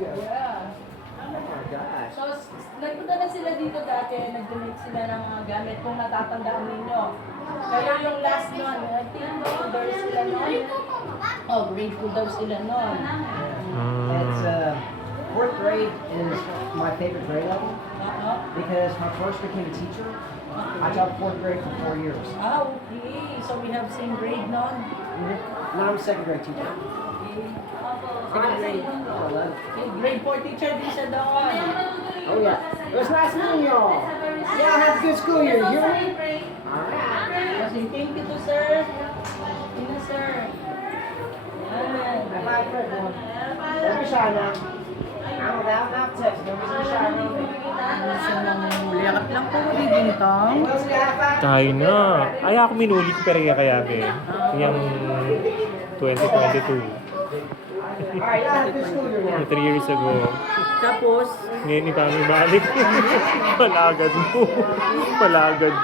ago. Yeah. Oh my gosh. So, nagpunta na sila dito dati, nag-donate sila ng mga gamit kung natatandaan ninyo. Pero yung last nun, I think grade daw sila nun. Oh, grade 2 daw sila nun. It's fourth grade is my favorite grade level because when I first became a teacher, I taught fourth grade for 4 years. Ah, okay. So we have same grade nun. Now I'm a second grade teacher. Okay. Second grade. I love it. Okay, grade 4 teacher din siya doon. Oh yeah. It was nice meeting y'all. Y'all have a good school year. You hear me? Alright. Kasi thank you to sir. Thank you, sir. Yan. Bye, Fred. Don't be shy now. I'm without mouth text. Don't be so shy. Yakap lang po ni Gintong. Kain na. Ay, ako minuli ko pero kaya yung 2022. Alright, y'all have a good school year now. 3 years ago. Tapos, Ngayon kami balik. Palagad mo. Palagad.